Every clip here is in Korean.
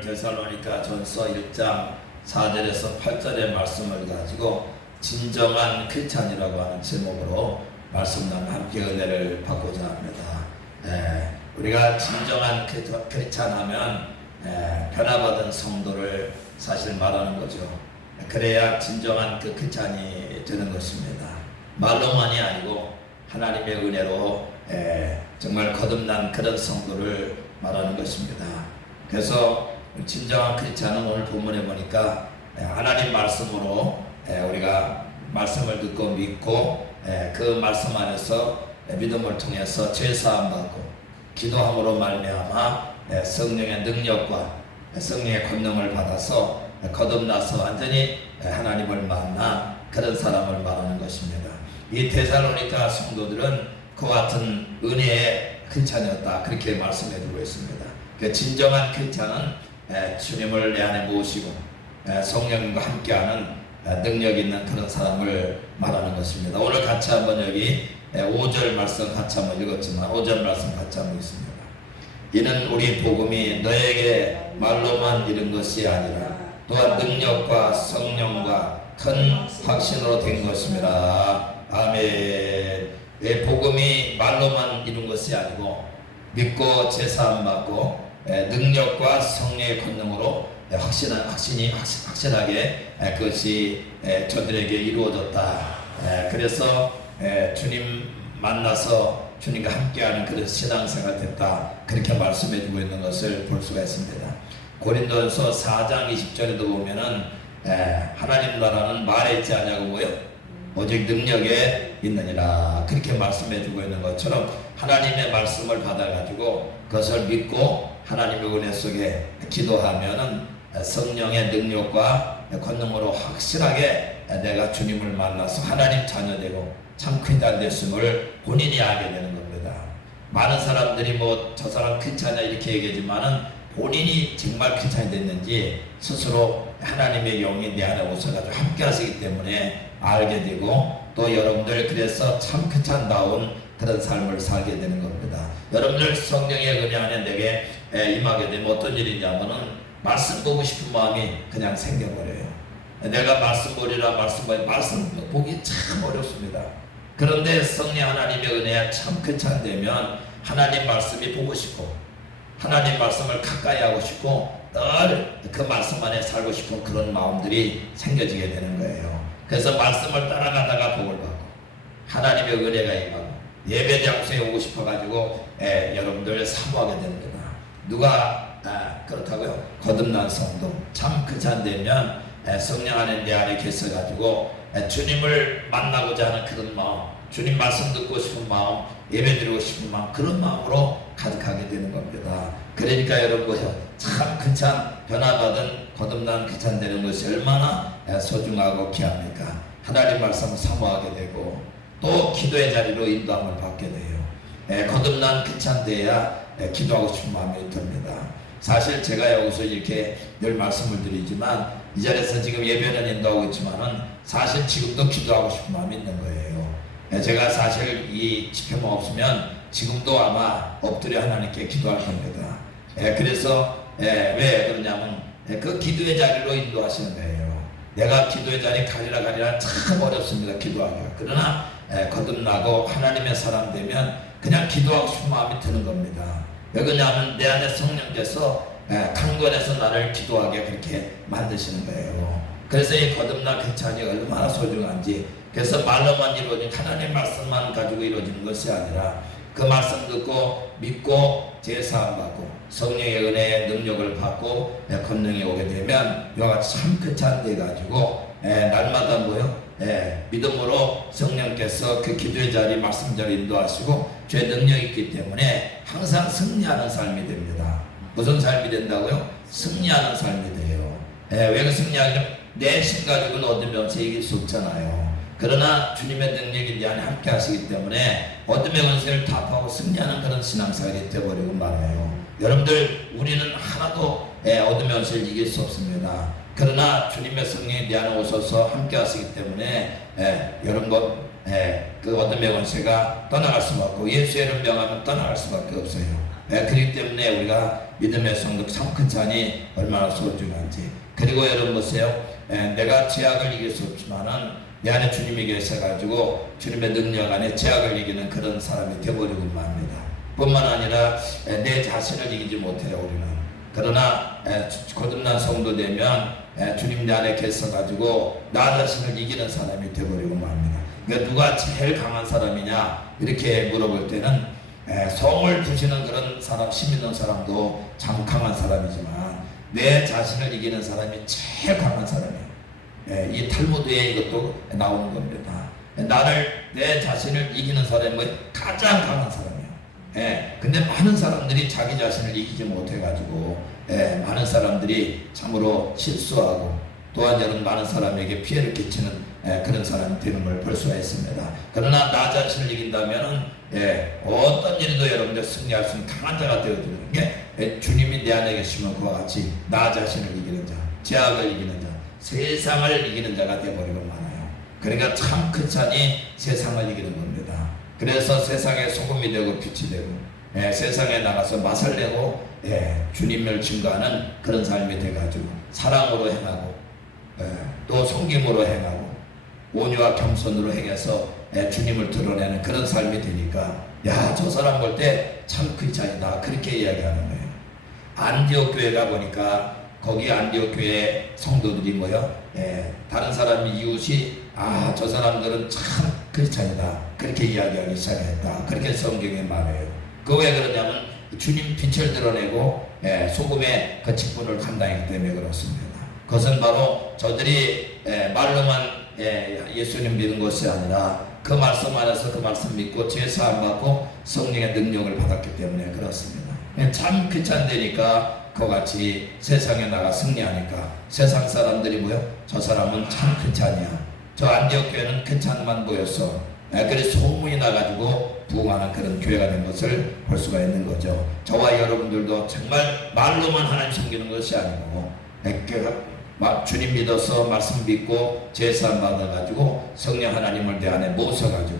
오늘 데살로니가 전서 1장 4절에서 8절의 말씀을 가지고 진정한 크리스찬이라고 하는 제목으로 말씀 나누 함께 은혜를 받고자 합니다. 예, 우리가 진정한 크리- 크리스찬 하면 예, 변화받은 성도를 사실 말하는 거죠. 그래야 진정한 그 크리스찬이 되는 것입니다. 말로만이 아니고 하나님의 은혜로 예, 정말 거듭난 그런 성도를 말하는 것입니다. 그래서 진정한 크리스찬은 오늘 본문에 보니까 예, 하나님 말씀으로 예, 우리가 말씀을 듣고 믿고 예, 그 말씀 안에서 예, 믿음을 통해서 죄 사함 받고 기도함으로 말미암아 예, 성령의 능력과 예, 성령의 권능을 받아서 예, 거듭나서 완전히 예, 하나님을 만나 그런 사람을 말하는 것입니다. 이 데살로니가 성도들은 그와 같은 은혜의 크리스찬이었다 그렇게 말씀해 주고 있습니다. 그 진정한 크리스찬은 에, 주님을 내 안에 모시고 에, 성령님과 함께하는 에, 능력 있는 그런 사람을 말하는 것입니다. 오늘 같이 한번 여기 에, 5절 말씀 같이 한번 읽었지만 5절 말씀 같이 한번 읽습니다. 이는 우리 복음이 너에게 말로만 이른 것이 아니라 또한 능력과 성령과 큰 확신으로 된 것입니다. 아멘. 예, 복음이 말로만 이룬 것이 아니고 믿고 제사함 받고 예, 능력과 성령의 권능으로 예, 확신한 확신이 확신, 예, 그것이 예, 저들에게 이루어졌다. 예, 그래서 예, 주님 만나서 주님과 함께하는 그런 신앙생활 됐다. 그렇게 말씀해주고 있는 것을 볼 수가 있습니다. 고린도전서 4장 20절에도 보면은 예, 하나님 나라는 말에 있지 않냐고 뭐요? 오직 능력에 있느니라 그렇게 말씀해 주고 있는 것처럼 하나님의 말씀을 받아가지고 그것을 믿고 하나님의 은혜 속에 기도하면은 성령의 능력과 권능으로 확실하게 내가 주님을 만나서 하나님 자녀되고 참 크리스찬 됐음을 본인이 알게 되는 겁니다. 많은 사람들이 뭐 저 사람 크리스찬이야 이렇게 얘기하지만은 본인이 정말 크리스찬이 됐는지 스스로 하나님의 영이 내 안에 오셔가지고 함께 하시기 때문에 알게 되고 또 여러분들 그래서 참 크리스찬다운 그런 삶을 살게 되는 겁니다. 여러분들 성령의 은혜 안에 내게 에, 임하게 되면 어떤 일이냐면은 말씀 보고 싶은 마음이 그냥 생겨버려요. 내가 말씀 보리라 말씀 보리 말씀 보기 참 어렵습니다. 그런데 성령 하나님의 은혜에 참 괜찮되면 하나님 말씀이 보고 싶고 하나님 말씀을 가까이 하고 싶고 늘 그 말씀 안에 살고 싶은 그런 마음들이 생겨지게 되는 거예요. 그래서 말씀을 따라가다가 복을 받고 하나님의 은혜가 임하고 예배 장소에 오고 싶어가지고 예, 여러분들 사모하게 됩니다. 누가 아, 그렇다고요? 거듭난 성도 참 그찬되면 예, 성령 안에 내 안에 계셔가지고 예, 주님을 만나고자 하는 그런 마음, 주님 말씀 듣고 싶은 마음, 예배 드리고 싶은 마음 그런 마음으로 가득하게 되는 겁니다. 그러니까 여러분 참 그찬 변화받은 거듭난 그찬 되는 것이 얼마나 예, 소중하고 귀합니까? 하나님 말씀 사모하게 되고 또 기도의 자리로 인도함을 받게 돼요. 예, 거듭난 그찬 돼야 예, 기도하고 싶은 마음이 듭니다. 사실 제가 여기서 이렇게 늘 말씀을 드리지만 이 자리에서 지금 예배는 인도하고 있지만은 사실 지금도 기도하고 싶은 마음이 있는 거예요. 예, 제가 사실 이 집회만 없으면 지금도 아마 엎드려 하나님께 기도할 겁니다. 예, 그래서 예, 왜 그러냐면 예, 그 기도의 자리로 인도하시는 거예요. 내가 기도의 자리 가리라 가리라 참 어렵습니다. 기도하기가. 그러나 예, 거듭나고 하나님의 사람 되면 그냥 기도하고 싶은 마음이 드는 겁니다. 왜 그러냐면 내 안에 성령께서 예, 강권해서 나를 기도하게 그렇게 만드시는 거예요. 그래서 이 거듭난 괜찮이 얼마나 소중한지 그래서 말로만 이루어진 하나님 말씀만 가지고 이루어지는 것이 아니라 그 말씀 듣고 믿고 제사함 받고 성령의 은혜의 능력을 받고 예, 권능이 오게 되면 이와 같이 참돼 가지고 예, 날마다 뭐요? 예, 믿음으로 성령께서 그 기도의 자리 말씀 자리 인도하시고 죄 능력이 있기 때문에 항상 승리하는 삶이 됩니다. 무슨 삶이 된다고요? 승리하는 삶이 돼요. 예, 왜 승리하냐면 내심 가지고는 얻으면서 이길 수 없잖아요. 그러나 주님의 능력이 내 안에 함께 하시기 때문에 어둠의 권세를 타파하고 승리하는 그런 신앙생활이 되어버리고 말아요. 여러분들 우리는 하나도 예, 어둠의 권세를 이길 수 없습니다. 그러나 주님의 성령이 내 안에 오셔서 함께 하시기 때문에 예, 여러분 예, 그 어둠의 권세가 떠나갈 수밖에 없고 예수의 이름 명하면 떠나갈 수밖에 없어요. 예, 그렇기 때문에 우리가 믿음의 성도 참큰 찬이 얼마나 소중한지. 그리고 여러분 보세요. 에, 내가 죄악을 이길 수 없지만은 내 안에 주님이 계셔가지고 주님의 능력 안에 죄악을 이기는 그런 사람이 되어버리고 맙니다. 뿐만 아니라 에, 내 자신을 이기지 못해요 우리는. 그러나 에, 주- 거듭난 성도 되면 에, 주님 내 안에 계셔가지고 나 자신을 이기는 사람이 되어버리고 맙니다 그러니까 누가 제일 강한 사람이냐 이렇게 물어볼 때는 에, 성을 부시는 그런 사람, 힘 있는 사람도 참 강한 사람이지만 내 자신을 이기는 사람이 제일 강한 사람이에요. 예, 이 탈무드에 이것도 나오는 겁니다. 나를 내 자신을 이기는 사람이 뭐 가장 강한 사람이에요. 예, 근데 많은 사람들이 자기 자신을 이기지 못해가지고 예, 많은 사람들이 참으로 실수하고 또한 여러분 많은 사람에게 피해를 끼치는 예, 그런 사람이 되는 걸 볼 수가 있습니다. 그러나 나 자신을 이긴다면은 예, 어떤 일도 여러분들 승리할 수 있는 강한 자가 되어주는 게 예, 주님이 내 안에 계시면 그와 같이 나 자신을 이기는 자, 죄악을 이기는 자, 세상을 이기는 자가 되어버리고 말아요. 그러니까 참 큰 찬이 세상을 이기는 겁니다. 그래서 세상에 소금이 되고 빛이 되고 예, 세상에 나가서 맛을 내고 예, 주님을 증거하는 그런 삶이 돼가지고 사랑으로 행하고 예, 또 섬김으로 행하고 온유와 겸손으로 행해서 예, 주님을 드러내는 그런 삶이 되니까 야 저 사람 볼 때참큰 차이다 그렇게 이야기하는 거예요. 안디옥 교회 가 보니까 거기 안디옥 교회 성도들이 뭐요? 예, 다른 사람이 이웃이 아 저 사람들은 참 크리스찬이다 그렇게 이야기하기 시작했다 그렇게 성경에 말해요. 그 왜 그러냐면 주님 빛을 드러내고 예, 소금의 그 직분을 감당했기 때문에 그렇습니다. 그것은 바로 저들이 예, 말로만 예, 예수님 믿는 것이 아니라 그 말씀 안에서 그 말씀 믿고 죄 사함 받고 성령의 능력을 받았기 때문에 그렇습니다. 예, 참 귀찮되니까 그와 같이 세상에 나가 승리하니까 세상 사람들이 뭐요? 저 사람은 참 귀찮이야. 저 안디옥 교회는 괜찮만 보였어. 예, 그래서 소문이 나가지고 부흥하는 그런 교회가 된 것을 볼 수가 있는 거죠. 저와 여러분들도 정말 말로만 하나님 섬기는 것이 아니고 주님 믿어서 말씀 믿고 제사 받아가지고 성령 하나님을 내 안에 모셔가지고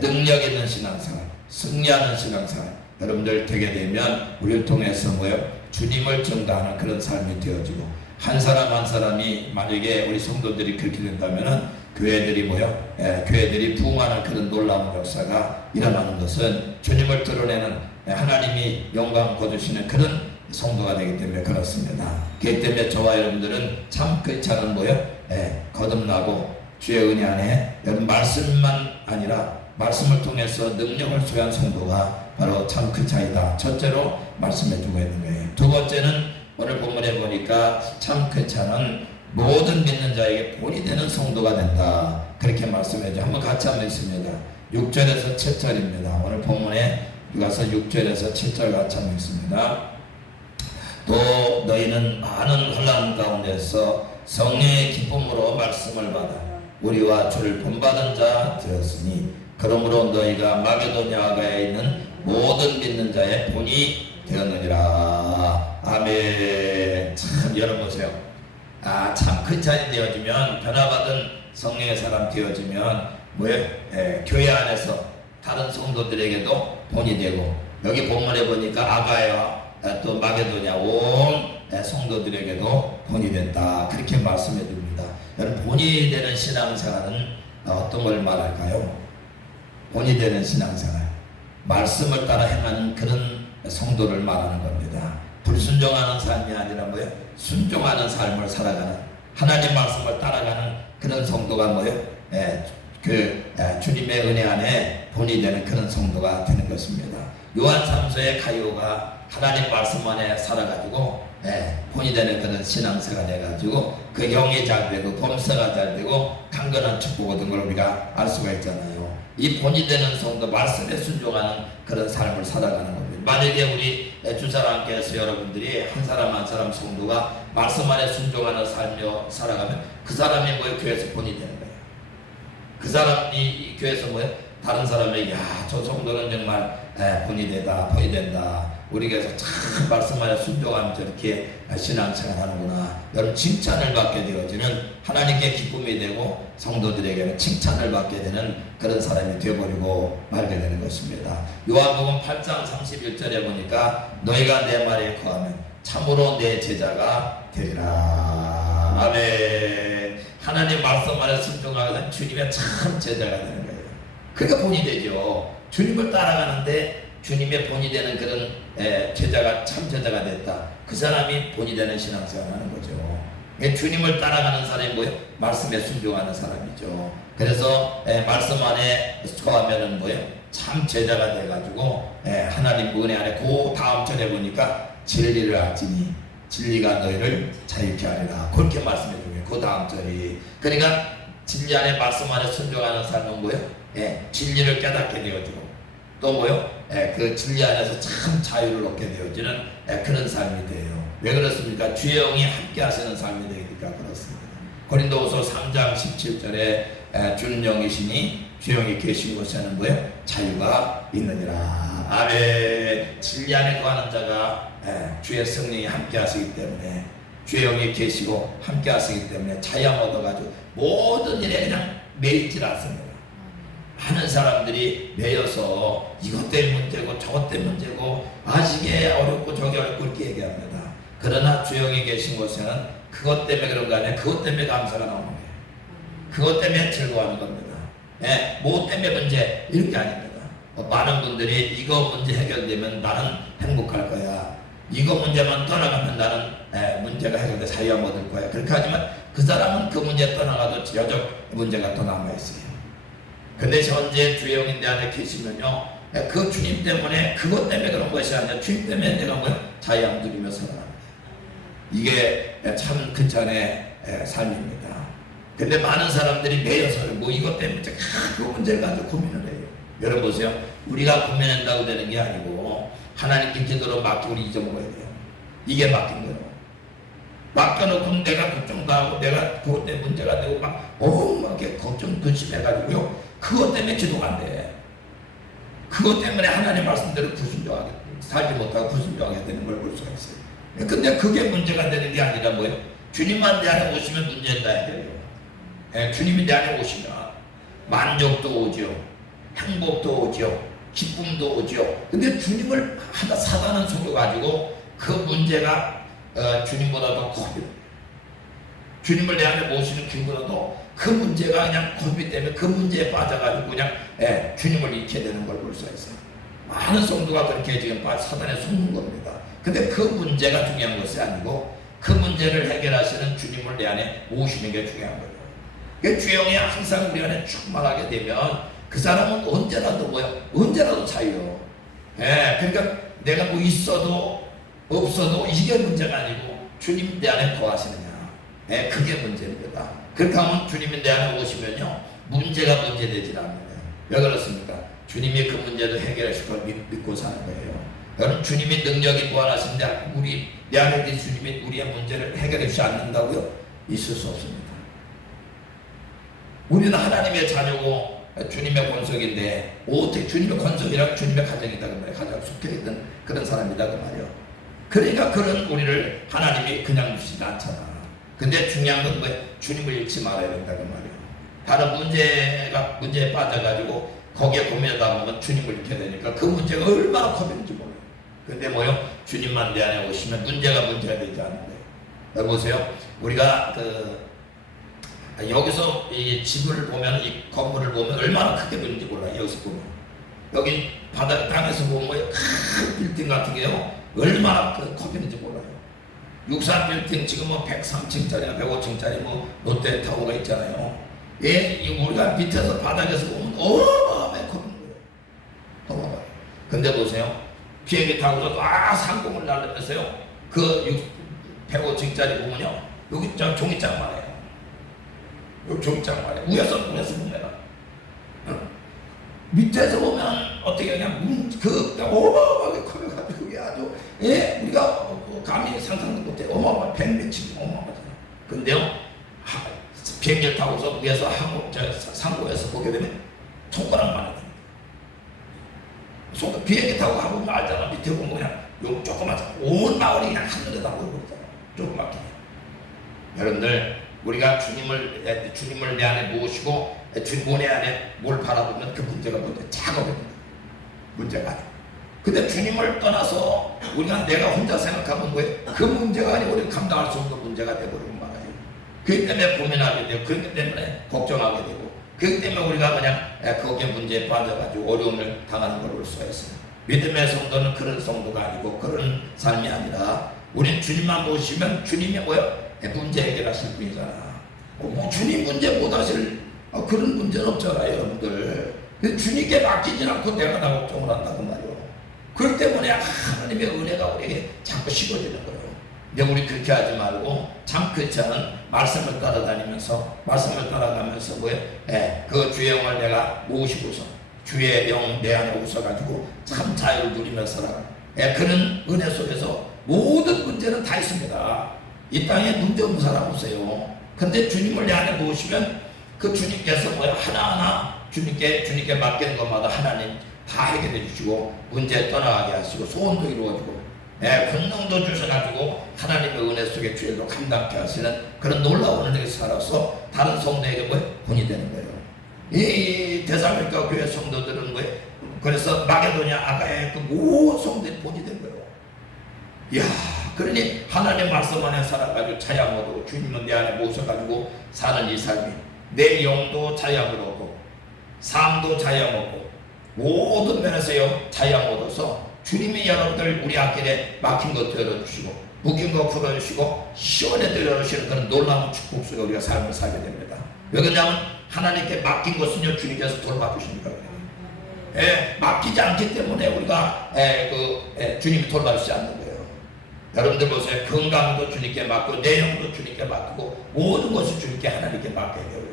능력 있는 신앙생활, 승리하는 신앙생활 여러분들 되게 되면 우리를 통해서 뭐요? 주님을 전가하는 그런 삶이 되어지고 한 사람 한 사람이 만약에 우리 성도들이 그렇게 된다면은 교회들이 뭐요? 예, 교회들이 부흥하는 그런 놀라운 역사가 일어나는 것은 주님을 드러내는 예, 하나님이 영광 거두시는 그런 성도가 되기 때문에 그렇습니다. 그렇기 때문에 저와 여러분들은 참 괜찮은 뭐요? 예, 거듭나고 주의 은혜 안에 여러분 말씀만 아니라 말씀을 통해서 능력을 소유한 성도가 바로 참 큰 차이다. 첫째로 말씀해 주고 있는 거예요. 두 번째는 오늘 본문에 보니까 참 괜찮은 모든 믿는 자에게 본이 되는 성도가 된다. 그렇게 말씀해 줘. 한번 같이 한번 있습니다. 6절에서 7절입니다. 오늘 본문에 가서 6절에서 7절 같이 한번 있습니다. 또 너희는 많은 혼란 가운데서 성령의 기쁨으로 말씀을 받아 우리와 주를 본받은 자 되었으니 그러므로 너희가 마게도냐가에 있는 모든 믿는 자의 본이 되었느니라. 아멘. 참 여러분 보세요. 아참 크리스찬이 되어지면 변화받은 성령의 사람 되어지면 뭐예요? 예, 교회 안에서 다른 성도들에게도 본이 되고 여기 본문에 보니까 아가야 에, 또 마게도냐 온 에, 성도들에게도 본이 된다 그렇게 말씀해 줍니다. 여러분 본이 되는 신앙생활은 어떤 걸 말할까요? 본이 되는 신앙생활 말씀을 따라 행하는 그런 성도를 말하는 겁니다. 불순종하는 삶이 아니라 뭐예요? 순종하는 삶을 살아가는 하나님 말씀을 따라가는 그런 성도가 뭐예요? 에, 그 에, 주님의 은혜 안에 본이 되는 그런 성도가 되는 것입니다. 요한 3서의 가요가 하나님 말씀 안에 살아가지고 예, 본이 되는 그런 신앙생활 해가지고 그 영이 잘 되고 범사가 잘 되고 강건한 축복 얻은 걸 우리가 알 수가 있잖아요. 이 본이 되는 성도 말씀에 순종하는 그런 삶을 살아가는 겁니다. 만약에 우리 주사랑께서 여러분들이 한 사람 한 사람 성도가 말씀 안에 순종하는 삶을 살아가면 그 사람이 뭐예요? 교회에서 본이 되는. 그 사람이 이 교회에서 뭐예요? 다른 사람에게 야저 성도는 정말 에, 본이 되다 본이 된다 우리 교회에서 참 말씀 안에 순종하면서 이렇게 신앙생활 하는구나. 여러분 칭찬을 받게 되어지는 하나님께 기쁨이 되고 성도들에게는 칭찬을 받게 되는 그런 사람이 되어버리고 말게 되는 것입니다. 요한복음 8장 31절에 보니까 너희가 내 말에 거하면 참으로 내 제자가 되리라. 아멘. 하나님 말씀 안에 순종하게 되면 주님의 참 제자가 되는 거예요. 그러니까 본이 되죠. 주님을 따라가는데 주님의 본이 되는 그런 에, 제자가 참 제자가 됐다. 그 사람이 본이 되는 신앙생활 하는 거죠. 그러니까 주님을 따라가는 사람이 뭐예요? 말씀에 순종하는 사람이죠. 그래서 에, 말씀 안에 처하면은 뭐예요? 참 제자가 돼가지고 에, 하나님 은혜 안에 그 다음 절에 보니까 진리를 알지니 진리가 너희를 자유케 하리라. 그렇게 말씀해. 그 다음 절이 그러니까 진리 안에 말씀 안에 순종하는 사람은 뭐예요? 예, 진리를 깨닫게 되어지고 또 뭐요? 예, 그 진리 안에서 참 자유를 얻게 되어지는 예, 그런 삶이 돼요. 왜 그렇습니까? 주의 영이 함께 하시는 삶이 되니까 그렇습니다. 고린도후서 3장 17절에 예, 주는 영이시니 주의 영이 계신 곳에는 뭐예요? 자유가 있느니라. 아멘. 진리 안에 거하는 자가 예, 주의 성령이 함께 하시기 때문에 주의 영이 계시고 함께 하시기 때문에 자양 얻어가지고 모든 일에 그냥 매이질 않습니다. 많은 사람들이 매여서 이것 때문에 문제고 저것 때문에 문제고 아직에 어렵고 저게 어렵고 이렇게 얘기합니다. 그러나 주영이 계신 곳에는 그것 때문에 그런 거 아니에요. 그것 때문에 감사가 나오는 거예요. 그것 때문에 즐거워하는 겁니다. 예, 뭐 때문에 문제 이런 게 아닙니다. 어, 많은 분들이 이거 문제 해결되면 나는 행복할 거야. 이거 문제만 떠나가면 나는 예, 문제가 해결돼 자유함 얻을 거야. 그렇게 하지만 그 사람은 그 문제 떠나가도 여적 문제가 또 남아 있어요. 근데 현재 주영인 내 안에 계시면요. 예, 그 주님 때문에 그것 때문에 그런 것이 아니라 주님 때문에 내가 뭐 자유함 누리며 살아갑니다. 이게 참 극찬의 삶입니다. 근데 많은 사람들이 매여서 뭐 이것 때문에 그 문제를 가지고 고민을 해요. 여러분 보세요. 우리가 고민한다고 되는 게 아니고 하나님께 기도로 맡기고 잊어먹어야 돼요. 이게 맡긴 거예요. 맡겨놓고 내가 걱정도 하고 내가 그것 때문에 문제가 되고 막 이렇게 걱정 근심해가지고요. 그것 때문에 기도가 안 돼. 그것 때문에 하나님 말씀대로 불순종하게 살지 못하고 불순종하게 되는 걸 볼 수가 있어요. 근데 그게 문제가 되는 게 아니라 뭐예요? 주님만 내 안에 오시면 문제다 해요. 예, 주님이 내 안에 오시면 만족도 오죠. 행복도 오죠. 기쁨도 오죠. 근데 주님을 하나 사단은 속여가지고 그 문제가 어, 주님보다도 커요. 주님을 내 안에 모시는 길보다도 그 문제가 그냥 고비 때문에 그 문제에 빠져가지고 그냥 예, 주님을 잃게 되는 걸 볼 수가 있어요. 많은 성도가 그렇게 지금 사단에 속는 겁니다. 근데 그 문제가 중요한 것이 아니고 그 문제를 해결하시는 주님을 내 안에 모시는 게 중요한 거예요. 그 주영이 항상 우리 안에 충만하게 되면 그 사람은 언제라도 뭐야? 언제라도 자유요. 예, 그러니까 내가 뭐 있어도 없어도 이게 문제가 아니고 주님 내 안에 거하시느냐. 예, 그게 문제입니다. 그렇게 하면 주님이 내 안에 오시면요. 문제가 문제되질 않아요. 왜 그렇습니까? 주님이 그 문제도 해결하실 걸 믿, 믿고 사는 거예요. 여러분 주님이 능력이 무한하신데 우리 내 안에 계신 주님이 우리의 문제를 해결해 주지 않는다고요? 있을 수 없습니다. 우리는 하나님의 자녀고 주님의 권속인데 어떻게 주님의 권속이라고 주님의 가정이다 그 말이에요. 가정 속해 있던 그런 사람이다 그 말이에요. 그러니까 그런 우리를 하나님이 그냥 주시지 않잖아. 근데 중요한 건 뭐예요? 주님을 잃지 말아야 된다 그 말이에요. 다른 문제가 문제에 빠져가지고 거기에 고민하다 보면 주님을 잃게 되니까 그 문제가 얼마나 커졌는지 몰라요. 근데 뭐요? 주님만 내 안에 오시면 문제가 문제가 되지 않는 거예요. 여기 보세요. 우리가 그 여기서 이 집을 보면 이 건물을 보면 얼마나 크게 보이는지 몰라요. 여기서 보면 여기 바닥 땅에서 보면? 큰 빌딩 같은 게요. 얼마나 그 커지는지 몰라요. 육산 빌딩 지금 뭐 103층짜리나 105층짜리 뭐 롯데타워가 있잖아요. 예, 우리가 밑에서 바닥에서 보면 어마어마하게 커는 거예요. 어마어마. 근데 보세요. 비행기 타고서 아 상공을 날리면서요. 그 105층짜리 보면요. 여기 저 종이장만 해요. 종이장만 해요. 위에서 보면 어? 밑에서 보면 어떻게 그냥 문, 그 어마어마하게 커져가지고 이게 아주 예 우리가 감히 상상도 못해 어마어마 백몇층 어마어마하잖아요. 근데요 하, 비행기 타고서 위에서 항공 저 상공에서 보게 되면 손가락만 해요. 손 비행기 타고 가보면 알잖아 밑에 보면 그냥 요 조그맣게 온 마을이 그냥 하늘에 다 보이거든요. 조그맣게. 여러분들 우리가 주님을 에, 주님을 내 안에 모시고 에, 주님 내 안에 뭘 바라보면 그 문제가 뭔데 작업입니다. 문제가. 근데 주님을 떠나서 우리가 내가 혼자 생각하면 뭐예요? 그 문제가 아니고 우리 감당할 수 없는 문제가 되버리는 말이에요. 그렇기 때문에 고민하게 되고 그렇기 때문에 걱정하게 되고 그렇기 때문에 우리가 그냥 에, 거기에 문제에 빠져가지고 어려움을 당하는 걸볼 수가 있어요. 믿음의 성도는 그런 성도가 아니고 그런 삶이 아니라 우린 주님만 모시면 주님이 뭐야? 문제 해결하실 분이잖아. 어, 뭐 주님 문제 못 하실 어, 그런 문제는 없잖아요, 여러분들. 주님께 맡기지 않고 내가 나 걱정을 한다고 말이요. 그렇기 때문에 하나님의 은혜가 우리에게 자꾸 식어지는 거예요. 근데 우리 그렇게 하지 말고 참 그렇지 않은 말씀을 따라다니면서 말씀을 따라가면서 뭐예요? 예, 그 주의 영을 내가 모시고서 주의 영 내 안에 오셔가지고 참 자유를 누리며 살아. 예, 그런 은혜 속에서 모든 문제는 다 있습니다. 이 땅에 문제 없는 사람 없어요. 근데 주님을 내 안에 모시면 그 주님께서 뭐야 하나하나 주님께 주님께 맡기는 것마다 하나님 다 해결해 주시고 문제 떠나가게 하시고 소원도 이루어지고 예, 권능도 주셔가지고 하나님의 은혜 속에 죄를 감당케 하시는 그런 놀라운 은혜를 살아서 다른 성도에게 뭐 본이 되는 거예요. 이 대사밀가 교회 성도들은 뭐 그래서 마게도냐 아가의 그모 성도들이 본이 된 거예요. 이야, 그러니 하나님 말씀 안에 살아가지고 얻고 주님은 내 안에 모셔가지고 사는 이 삶이 내 영도 차양을 얻고 삶도 차양 얻고 모든 면에서요 차양 얻어서 주님이 여러분들 우리 앞길에 막힌 것 열어주시고 묶인 거 풀어주시고 시원하게 열어주시는 그런 놀라운 축복 속에 우리가 삶을 살게 됩니다. 왜 그러냐면 하나님께 맡긴 것은요 주님께서 그래요. 예, 맡기지 않기 때문에 우리가 예, 그 예, 주님이 돌봐주지 않는 거예요. 여러분들 보세요. 건강도 주님께 맡고 내용도 주님께 맡고 모든 것을 주님께 하나님께 맡겨야 돼요.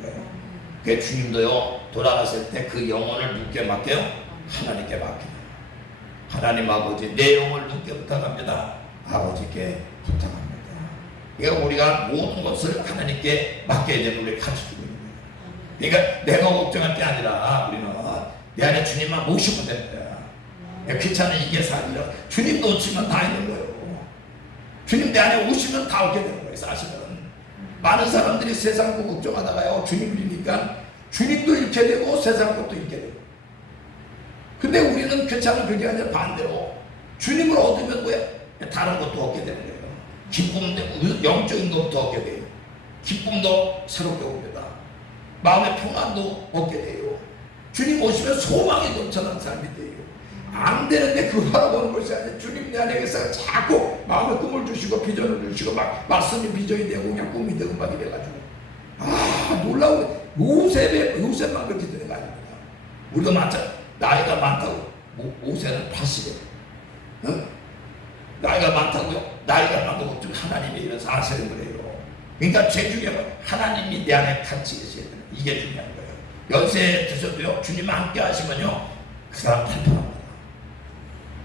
그 주님도요 돌아가실 때 그 영혼을 누구께 맡겨요? 하나님께 맡겨요. 하나님 아버지 내 영혼을 누구께 부탁합니다. 아버지께 부탁합니다. 그러니까 우리가 모든 것을 하나님께 맡겨야 되는 우리 가르쳐주고 있는 거예요. 그러니까 내가 걱정할 게 아니라 우리는 내 안에 주님만 모시면 거야. 귀찮은 이게 사실은 주님 놓치면 다 있는 거예요. 주님 내 안에 오시면 다 오게 되는 거예요. 사실은 많은 사람들이 세상 거 걱정하다가요 주님을 잃으니까 주님도 잃게 되고 세상 것도 잃게 되고. 근데 우리는 귀찮은 그게 아니라 반대로 주님을 얻으면 뭐야? 다른 것도 얻게 되는 거예요. 기쁨도 영적인 것부터 얻게 돼요. 기쁨도 새롭게 옵니다. 마음의 평안도 얻게 돼요. 주님 오시면 소망이 넘쳐난 삶이 돼요. 안 되는데 그거 바라보는 것이 아니라 주님 내 안에 계서 자꾸 마음에 꿈을 주시고 비전을 주시고 막 말씀이 비전이 되고 그냥 꿈이 되고 막 이래가지고 아 놀라운 요셉의 요셉만 그렇게 되는 거 아닙니까? 우리가 많자 나이가 많다고 요셉은 80에 어? 나이가 많다고요? 나이가 많다고 좀 하나님이 이런 사실을 그래요. 그러니까 제일 중요한 건 하나님이 내 안에 같이 계셔야 돼요. 이게 중요한 거예요. 연세 드셔도요 주님 함께 하시면요 그 사람 탄탄합니다.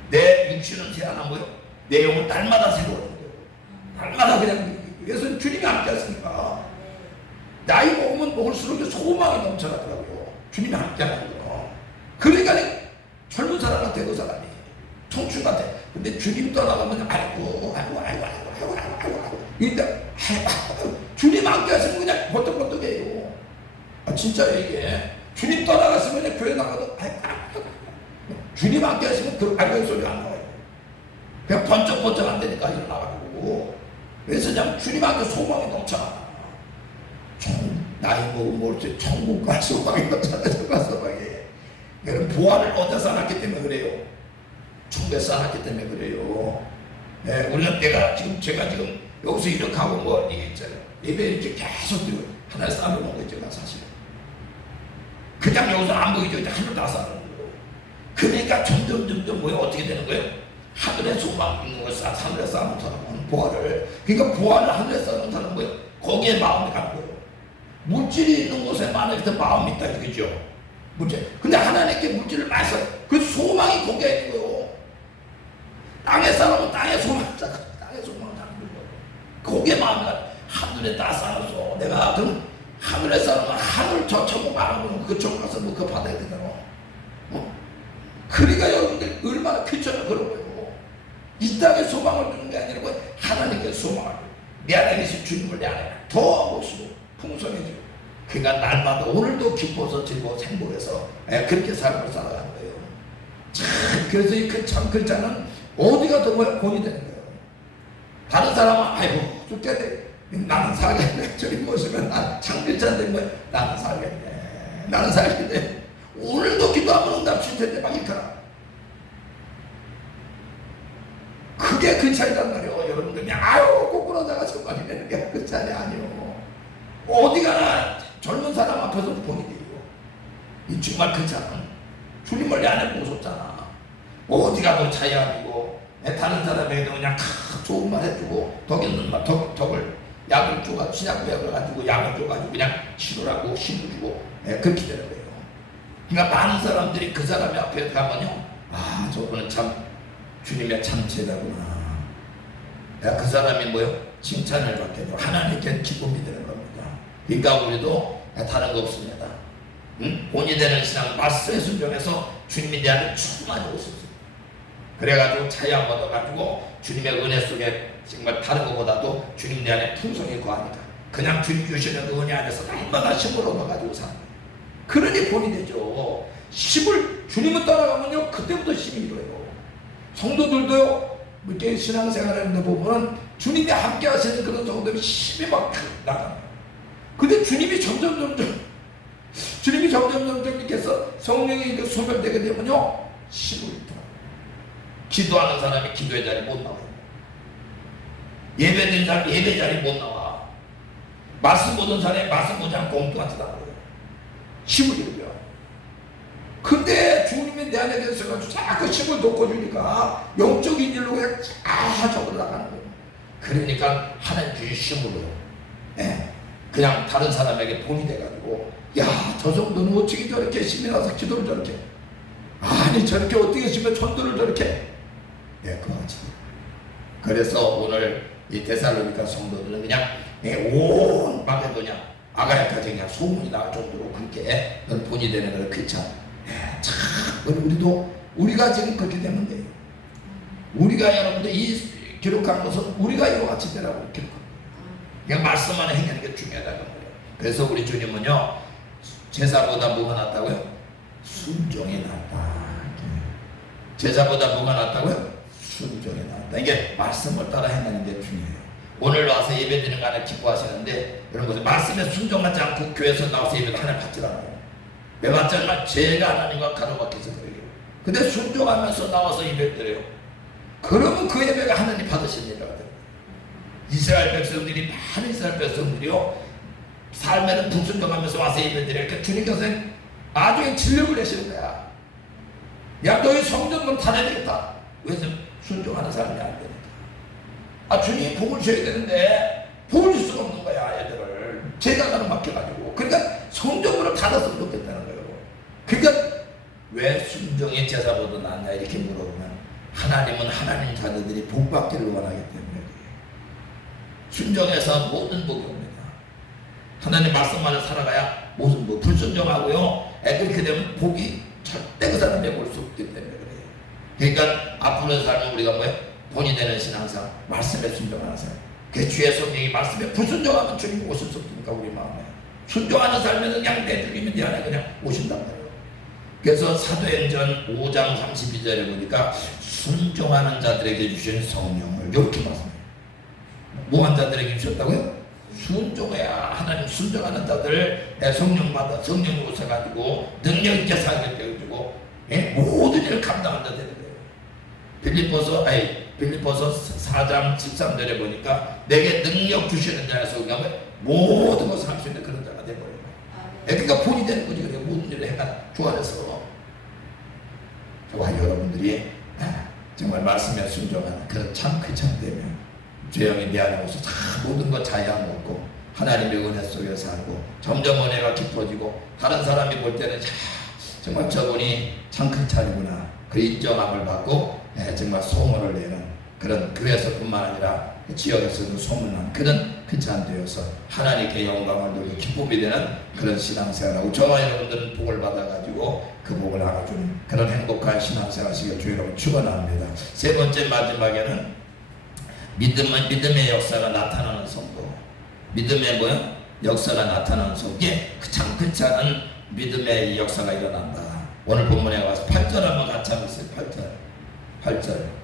내 육신은 새하나고요. 내 영은 날마다 새로워요. 날마다 그냥 그래서 주님이 함께 하시니까 나이 먹으면 먹을수록 소망이 넘쳐나더라고요. 주님이 함께 하는 거요. 그러니까 젊은 사람 같아, 그 사람이. 청춘 같아. 근데 주님 떠나가면 아이고, 아이고, 아이고, 아이고, 아이고, 아이고, 아이고. 이때 아이고, 아이고. 주님 함께 하시면 그냥 버떡버떡해요. 아, 진짜 이게. 주님 떠나갔으면 교회 나가도 아이고, 아이고. 주님 함께 하시면 그 밝은 소리 안 나와요. 그냥 번쩍번쩍 안 되니까 일어나가지고. 그래서 그냥 주님 함께 소망이 넘쳐나. 총, 나이 먹으면 모르지. 천국 갈 소망이 넘쳐나. 천국 소망이. 그런 부활을 얻어서 않았기 때문에 그래요. 천국에서 않았기 때문에 그래요. 네, 우리가 내가 지금, 제가 지금 여기서 이렇게 하고 뭐, 이게 있잖아요. 예배 이렇게 계속 들고 하나에 쌓아놓은 거 제가 사실. 그냥 여기서 안 보이죠. 하늘 다 쌓아놓은 그러니까 점점 점점 뭐야 어떻게 되는 거예요? 하늘에 소망 쌓, 하늘에 쌓는 사람은 부활을 그러니까 부활을 하늘에 쌓는 사람은 뭐예요? 거기에 마음이 거예요. 물질이 있는 곳에 만약에 마음이 있다 이거죠. 물질. 근데 하나님께 물질을 많이 써. 그 소망이 거기에 있는 거예요. 땅에 사람은 땅에 소망 땅에 소망을 담는 거예요. 거기에 마음이 가. 하늘에 다 쌓아서 내가 그럼 하늘에 쌓으면 하늘 저 천국 말하면 그 천국 가서 뭐 그거 받아야 되잖아. 어? 그러니까 여러분들 얼마나 귀찮아 그런 거예요. 이 땅에 소망을 두는 게 아니라 하나님께 소망을. 내 안에 계신 주님을 내 안에 더 모시고 풍성해지고 그러니까 날마다 오늘도 기뻐서 즐거워 행복해서 예, 그렇게 삶을 살아가는 거예요. 참 그래서 이그참 글자는 어디가 더 본이 되는 거예요. 다른 사람은 아이고 죽겠네. 나는 살겠네. 저리 모시면 나 참 글자인데 뭐 나는 살겠네. 나는 살겠네 오늘도 기도하면 응답 줄 텐데 막 이거라 그게 그 차이란 말이에요. 여러분들 그냥 아유 꼬꾸라다가 정말이 되는 게 그 차이 아니요. 어디 가나 젊은 사람 앞에서 본이 돼요? 이 정말 그 차는 주님을 내 안에 모셨잖아. 어디 가도 차이 아니고? 내 다른 사람에게도 그냥 캬, 좋은 말 해주고 덕 있는 말 덕, 덕을 약을 줘가 신약약을 가지고 약을 줘가지고 그냥 치료라고 힘을 주고 예, 그렇게 되는 거예요 그러니까 많은 사람들이 그 사람이 앞에 가면요 아 저분은 참 주님의 참체다구나 야, 그 사람이 뭐요? 칭찬을 받게 되고 하나님께 기쁨이 되는 겁니다. 그러니까 우리도 다른 거 없습니다. 응? 본이 되는 신앙 말씀에 순종해서 주님이 내 안에 충만히 오셨어요. 그래가지고 차양 얻어가지고 주님의 은혜 속에 정말 다른 것보다도 주님 내 안에 풍성히 거하니까 그냥 주님 주시는 그 은혜 안에서 힘을 얻어가지고 거예요. 그러니 본이 되죠. 힘을 주님을 따라가면요 그때부터 힘이 일어요. 성도들도요 이렇게 신앙생활하는데 보면은 주님이 함께 하시는 그런 정도면 힘이 막 나가요. 근데 주님이 점점 점점 주님이 점점 점점 이렇게 해서 성령이 이렇게 소멸되게 되면요 힘을 잃더라고요. 기도하는 사람이 기도의 자리 못 나와요. 예배드린 사람이 예배 자리 못 나와. 말씀 보던 사람이 말씀 보지 않고 엉뚱하지도 힘을 잃어요. 근데 주님이 내 안에 계셔가지고 자꾸 힘을 돋궈주니까 영적인 일로 그냥 쫙 적으로 나가는 거예요. 그러니까 하나님 주신 힘으로 예, 그냥 다른 사람에게 본이 돼가지고 야 저 정도는 어떻게 저렇게 힘이 나서 기도를 저렇게 아니 저렇게 어떻게 하시면 전도를 저렇게 예 그거지 그래서 오늘 이 데살로니가 성도들은 그냥 예, 온 마게도냐 아가야까지 그냥 소문이 날 정도로 그렇게 본이 되는 걸 귀찮아. 예, 참 우리도 우리가 지금 그렇게 되면 돼요. 우리가 여러분들 이 기록한 것은 우리가 이와 같이 되라고 기록합니다. 그냥 말씀 안에 행하는 게 중요하다는 거예요. 그래서 우리 주님은요 제사보다 뭐가 낫다고요? 순종이 낫다. 제사보다 뭐가 낫다고요? 순종이 낫다. 이게 말씀을 따라 행하는 게 중요해요 오늘 와서 예배 드리는 거 하나 기뻐하시는데 여러분 말씀에 순종하지 않고 교회에서 나와서 예배를 하나 받질 않아요. 않나? 죄가 하나님과 가로막혀서 그래요. 근데 순종하면서 나와서 예배 드려요. 그러면 그 예배가 하나님 돼요. 이스라엘 백성들이 많은 이스라엘 백성들이요. 삶에는 불순종하면서 와서 예배 드려요. 그러니까 주님께서 나중에 진력을 내시는 거야. 야 너희 성전문 타야 되겠다. 왜냐면 순종하는 사람이 안 되니까 아 주님이 복을 줘야 되는데 복을 줄 수가 없는 거야 애들을. 제자가는 맡겨가지고. 그러니까 성전문을 닫았으면 좋겠다는 거예요. 그러니까 왜 순종의 제사보다 낫냐 이렇게 물어보면 하나님은 하나님 자녀들이 복 받기를 원하기 때문에 순종해서 모든 복이 옵니다. 하나님 말씀만을 살아가야 모든 복. 불순종하고요. 애 그렇게 되면 복이 절대 그 사람에게 올수 없기 때문에 그래요. 그러니까 앞으로의 삶은 우리가 뭐예요? 본이 되는 신앙상 말씀에 순종하는 삶. 그 주의 성령이 말씀에 불순종하면 주님 오실 수 없으니까 우리 마음에 순종하는 삶에는 그냥 내 주님이 내 안에 그냥 오신단 말이에요. 그래서 사도행전 5장 32절에 보니까 순종하는 자들에게 주신 성령을 이렇게 말씀해요. 뭐한 자들에게 주셨다고요? 순종해야 하나님 순종하는 자들 내 성령 받아 성령 으로 서가지고 능력 있게 살게 되어주고 예? 모든 일을 감당한 자 되는 거예요. 빌리포서 아니 빌리포서 4장 13절에 보니까 내게 능력 주시는 자에서 그러면 모든 것을 할 수 있는 그런 자가 되버려요. 예, 그러니까 본이 되는 거지. 그래 모든 일을 행한 주 안에서. 저와 여러분들이 아, 정말 말씀에 순종하는 그런 참 크참 되면 죄형이 내 안에 오서 참 모든 것 자유함 얻고 하나님의 은혜 속에 살고 점점 은혜가 깊어지고 다른 사람이 볼 때는 참 정말 저분이 참큰 찬이구나. 그 인정함을 받고 예, 정말 소원을 내는 그런 교회에서뿐만 아니라 지역에서도 소문난 그런 크찬 되어서 하나님께 영광을 돌리고 기쁨이 되는 그런 신앙생활하고 저와 여러분들은 복을 받아가지고 그 복을 알아주는 그런 행복한 신앙생활 하시길 주 여러분 축원합니다. 세 번째 마지막에는 믿음은 믿음의 역사가 나타나는 성도. 믿음의 뭐야? 역사가 나타나는 속에 그참 그치 않은 믿음의 이 역사가 일어난다. 오늘 본문에 가서 8절 한번 같이 있어요. 8절. 8절.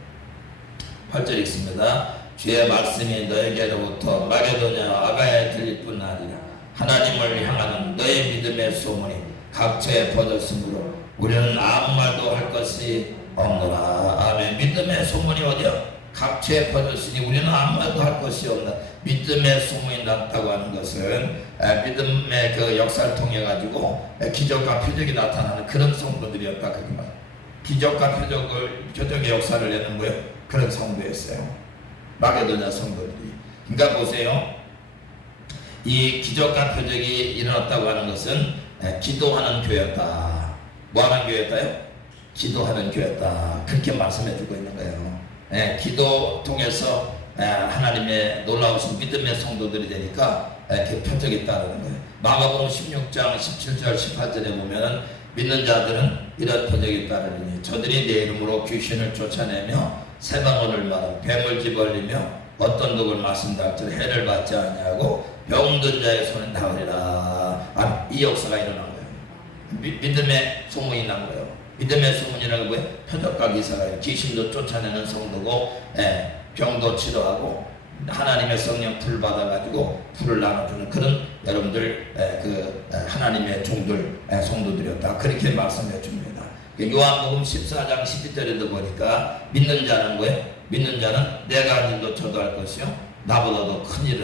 8절 읽습니다. 주의 말씀이 너에게로부터 마게도냐 아가야에 들릴 뿐 아니라 하나님을 향하는 너의 믿음의 소문이 각처에 퍼졌으므로 우리는 아무 말도 할 것이 없노라. 아멘. 믿음의 소문이 어디요? 각처에 퍼졌으니 우리는 아무 말도 할 것이 없다. 믿음의 소문이 났다고 하는 것은 에, 믿음의 그 역사를 통해 가지고 에, 기적과 표적이 나타나는 그런 성도들이었다 그렇게 말. 기적과 표적을 표적의 역사를 내는 거예요. 그런 성도였어요. 마게도냐 성도들이. 그러니까 보세요. 이 기적과 표적이 일어났다고 하는 것은 에, 기도하는 교회였다. 뭐하는 교회였다요? 기도하는 교회였다. 그렇게 말씀해 주고 있는 거예요. 예, 기도 통해서 예, 하나님의 놀라우신 믿음의 성도들이 되니까 예, 그 표적이 있다는 거예요. 마가복음 16장 17절 18절에 보면 믿는 자들은 이런 표적이 따르니 저들이 내 이름으로 귀신을 쫓아내며 새 방언을 말하고 뱀을 집어올리며 어떤 독을 마신다 할 해를 받지 아니하고 병든 자의 손에 나으리라 아, 이 역사가 일어난 거예요. 미, 믿음의 소문이 난 거예요. 믿음의 소문이라는 게 뭐예요? 표적과 기사가 귀신도 쫓아내는 성도고 예, 병도 치료하고 하나님의 성령 불 받아가지고 불을 나눠주는 그런 여러분들 예, 그 예, 하나님의 종들 예, 성도들이었다 그렇게 말씀해 줍니다. 그 요한복음 14장 12절에도 보니까 믿는 자는 뭐예요? 믿는 자는 내가 한 일도 저도 할 것이요 나보다도 큰 일을